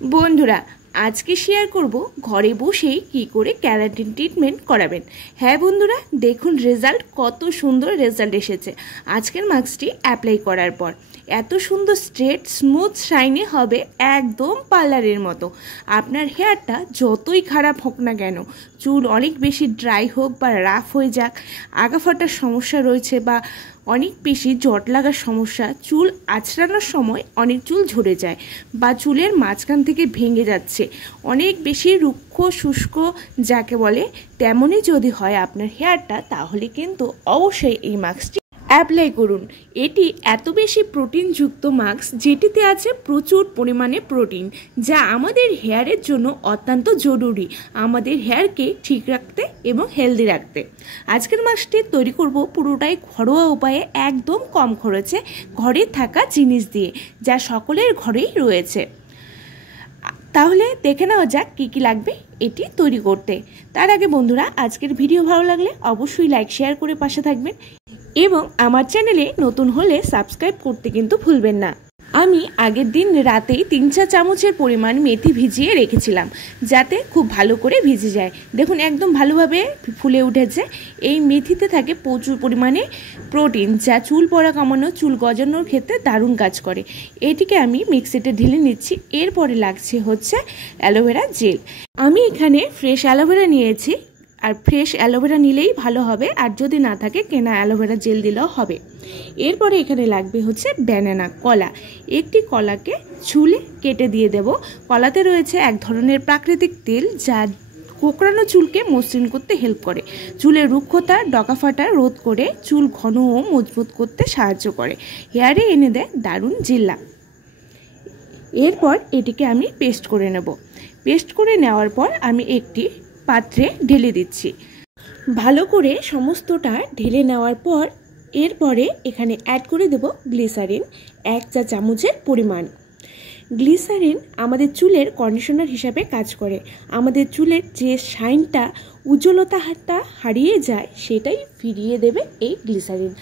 বন্ধুরা আজকে শেয়ার করব ঘরে বসেই কি করে কেরাটিন ট্রিটমেন্ট করাবেন। হ্যাঁ বন্ধুরা, দেখুন রেজাল্ট, কত সুন্দর রেজাল্ট এসেছে আজকের মাস্কটি অ্যাপ্লাই করার পর। এত সুন্দর স্ট্রেট স্মুথ শাইনি হবে, একদম পার্লারের মতো। আপনার হেয়ারটা যতই খারাপ হোক না কেন, চুল অনেক বেশি ড্রাই হোক বা রাফ হয়ে যাক, আগা ফাটার সমস্যা রয়েছে বা অনেক বেশি জট লাগার সমস্যা, চুল আঁচড়ানোর সময় অনেক চুল ঝরে যায় বা চুলের মাঝখান থেকে ভেঙে যাচ্ছে, অনেক বেশি রুক্ষ শুষ্ক যাকে বলে, তেমনই যদি হয় আপনার হেয়ারটা, তাহলে কিন্তু অবশ্যই এই মাস্কটি অ্যাপ্লাই করুন। এটি এত বেশি প্রোটিনযুক্ত মাস্ক, যেটিতে আছে প্রচুর পরিমাণে প্রোটিন, যা আমাদের হেয়ারের জন্য অত্যন্ত জরুরি, আমাদের হেয়ারকে ঠিক রাখতে এবং হেলদি রাখতে। আজকের মাস্কটি তৈরি করব পুরোটাই ঘরোয়া উপায়ে, একদম কম খরচে, ঘরে থাকা জিনিস দিয়ে, যা সকলের ঘরেই রয়েছে। তাহলে দেখে নেওয়া যাক কী কী লাগবে এটি তৈরি করতে। তার আগে বন্ধুরা, আজকের ভিডিও ভালো লাগলে অবশ্যই লাইক শেয়ার করে পাশে থাকবেন এবং আমার চ্যানেলে নতুন হলে সাবস্ক্রাইব করতে কিন্তু ভুলবেন না। আমি আগের দিন রাতেই 3-4 চামচের পরিমাণ মেথি ভিজিয়ে রেখেছিলাম, যাতে খুব ভালো করে ভিজে যায়। দেখুন একদম ভালোভাবে ফুলে উঠেছে। এই মেথিতে থাকে প্রচুর পরিমাণে প্রোটিন, যা চুল পড়া কমানো, চুল গজানোর ক্ষেত্রে দারুণ কাজ করে। এটিকে আমি মিক্সিতে ঢেলে নিচ্ছি। এরপরে লাগছে হচ্ছে অ্যালোভেরা জেল। আমি এখানে ফ্রেশ অ্যালোভেরা নিয়েছি, আর ফ্রেশ অ্যালোভেরা নিলেই ভালো হবে, আর যদি না থাকে কেনা অ্যালোভেরা জেল দিলেও হবে। এরপরে এখানে লাগবে হচ্ছে ব্যানানা, কলা। একটি কলাকে ছুলে কেটে দিয়ে দেব। কলাতে রয়েছে এক ধরনের প্রাকৃতিক তেল, যা কোঁকড়ানো চুলকে মসৃণ করতে হেল্প করে, চুলের রুক্ষতা ডগা ফাটা রোধ করে, চুল ঘন ও মজবুত করতে সাহায্য করে, হেয়ারে এনে দেয় দারুণ জিল্লা। এরপর এটিকে আমি পেস্ট করে নেব। পেস্ট করে নেওয়ার পর আমি একটি পাত্রে ঢেলে দিচ্ছি। ভালো করে সমস্তটা ঢেলে নেওয়ার পর এরপরে এখানে অ্যাড করে দেব গ্লিসারিন 1 চা চামচের পরিমাণ। গ্লিসারিন আমাদের চুলের কন্ডিশনার হিসাবে কাজ করে। আমাদের চুলের যে শাইনটা, উজ্জ্বলতাটা হারিয়ে যায়, সেটাই ফিরিয়ে দেবে এই গ্লিসারিন।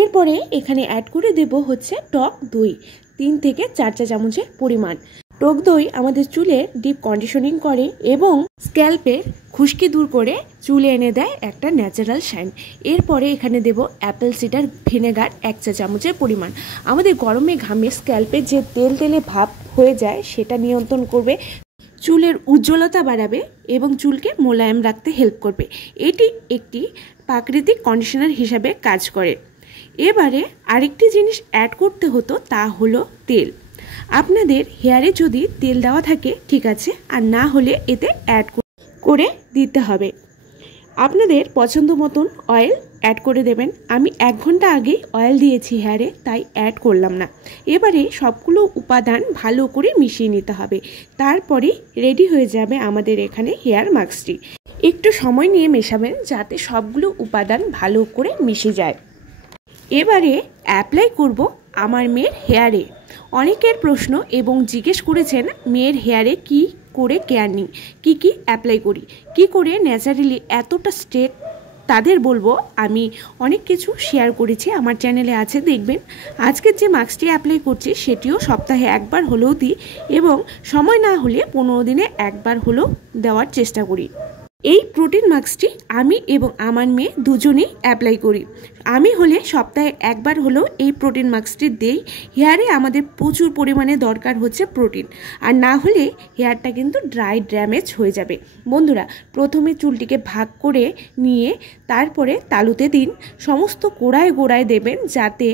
এরপরে এখানে অ্যাড করে দেব হচ্ছে টক দই 3 থেকে 4 চা চামচের পরিমাণ। টক দই আমাদের চুলের ডিপ কন্ডিশনিং করে এবং স্ক্যাল্পের খুশকি দূর করে চুলে এনে দেয় একটা ন্যাচারাল শাইন। এরপরে এখানে দেব অ্যাপেল সিডার ভিনেগার 1 চা চামচের পরিমাণ। আমাদের গরমে ঘামে স্ক্যাল্পে যে তেল তেলে ভাব হয়ে যায়, সেটা নিয়ন্ত্রণ করবে, চুলের উজ্জ্বলতা বাড়াবে এবং চুলকে মোলায়েম রাখতে হেল্প করবে। এটি একটি প্রাকৃতিক কন্ডিশনার হিসাবে কাজ করে। এবারে আরেকটি জিনিস অ্যাড করতে হতো, তা হলো তেল। আপনাদের হেয়ারে যদি তেল দেওয়া থাকে ঠিক আছে, আর না হলে এতে অ্যাড করে দিতে হবে। আপনাদের পছন্দ মতন অয়েল অ্যাড করে দেবেন। আমি 1 ঘন্টা আগেই অয়েল দিয়েছি হেয়ারে, তাই অ্যাড করলাম না। এবারে সবগুলো উপাদান ভালো করে মিশিয়ে নিতে হবে, তারপরে রেডি হয়ে যাবে আমাদের এখানে হেয়ার মাস্কটি। একটু সময় নিয়ে মেশাবেন, যাতে সবগুলো উপাদান ভালো করে মিশে যায়। এবারে অ্যাপ্লাই করব আমার মেয়ের হেয়ারে। অনেকের প্রশ্ন এবং জিজ্ঞেস করেছেন মেয়ের হেয়ারে কি করে কেয়ার নিই, কী অ্যাপ্লাই করি, কি করে ন্যাচারালি এতটা স্ট্রেট। তাদের বলবো, আমি অনেক কিছু শেয়ার করেছি, আমার চ্যানেলে আছে, দেখবেন। আজকের যে মাস্কটি অ্যাপ্লাই করছি সেটিও সপ্তাহে 1 বার হলেও দিই, এবং সময় না হলে 15 দিনে 1 বার হলেও দেওয়ার চেষ্টা করি। এই প্রোটিন মাস্কটি আমি এবং আমার মেয়ে দুজনেই অ্যাপ্লাই করি। আমি হলে সপ্তাহে 1 বার হলেও এই প্রোটিন মাস্কটি দেই। হেয়ারে আমাদের প্রচুর পরিমাণে দরকার হচ্ছে প্রোটিন, আর না হলে হেয়ারটা কিন্তু ড্রাই ড্যামেজ হয়ে যাবে। বন্ধুরা, প্রথমে চুলটিকে ভাগ করে নিয়ে তারপরে তালুতে দিন, সমস্ত গোড়ায় গোড়ায় দেবেন, যাতে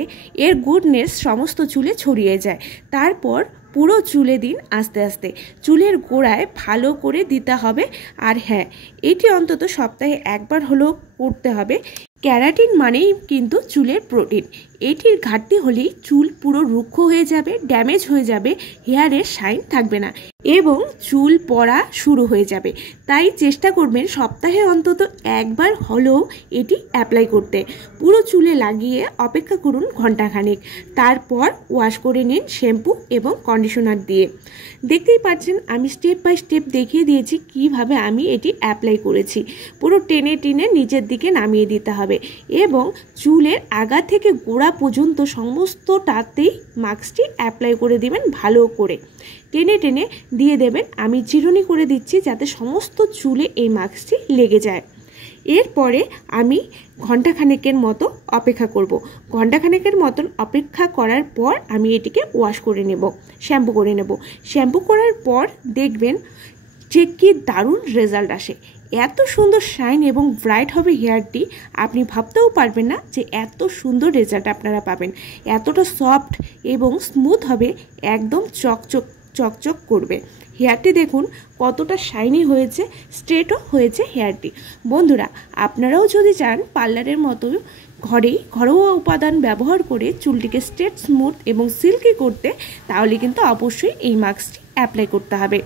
এর গুডনেস সমস্ত চুলে ছড়িয়ে যায়। তারপর পুরো চুলে দিন আস্তে আস্তে, চুলের গোড়ায় ভালো করে দিতে হবে। আর হ্যাঁ, এটি অন্তত সপ্তাহে 1 বার হলেও করতে হবে। ক্যারাটিন মানেই কিন্তু চুলের প্রোটিন। এটির ঘাটতি হলেই চুল পুরো রুক্ষ হয়ে যাবে, ড্যামেজ হয়ে যাবে, হেয়ারের শাইন থাকবে না এবং চুল পড়া শুরু হয়ে যাবে। তাই চেষ্টা করবেন সপ্তাহে অন্তত 1 বার হলেও এটি অ্যাপ্লাই করতে। পুরো চুলে লাগিয়ে অপেক্ষা করুন ঘন্টাখানেক, তারপর ওয়াশ করে নিন শ্যাম্পু এবং কন্ডিশনার দিয়ে। দেখতেই পাচ্ছেন আমি স্টেপ বাই স্টেপ দেখিয়ে দিয়েছি কিভাবে আমি এটি অ্যাপ্লাই করেছি। পুরো টেনে টেনে নিচের দিকে নামিয়ে দিতে হবে এবং চুলের আগা থেকে গোড়া পর্যন্ত সমস্তটাতেই মাস্কটি অ্যাপ্লাই করে দিবেন ভালো করে। টেনে টেনে দিয়ে দেবেন। আমি চিরুনি করে দিচ্ছি যাতে সমস্ত চুলে এই মাস্কটি লেগে যায়। এরপরে আমি ঘন্টাখানেকের মতো অপেক্ষা করব। ঘন্টাখানেকের মতন অপেক্ষা করার পর আমি এটিকে ওয়াশ করে নেব, শ্যাম্পু করে নেব। শ্যাম্পু করার পর দেখবেন যে কি দারুণ রেজাল্ট আসে। এত সুন্দর শাইন এবং ব্রাইট হবে হেয়ারটি, আপনি ভাবতেও পারবেন না যে এত সুন্দর রেজাল্ট আপনারা পাবেন। এতটা সফট এবং স্মুথ হবে, একদম চকচক করবে। হেয়ারটি দেখুন কতটা শাইনি হয়েছে, স্ট্রেটও হয়েছে হেয়ারটি। বন্ধুরা, আপনারাও যদি চান পার্লারের মতো ঘরোয়া উপাদান ব্যবহার করে চুলটিকে স্ট্রেট, স্মুথ এবং সিল্কি করতে, তাহলে কিন্তু অবশ্যই এই মাস্কটি অ্যাপ্লাই করতে হবে।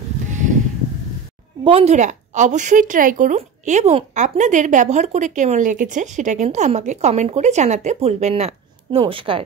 বন্ধুরা, অবশ্যই ট্রাই করুন এবং আপনাদের ব্যবহার করে কেমন লেগেছে সেটা কিন্তু আমাকে কমেন্ট করে জানাতে ভুলবেন না। নমস্কার।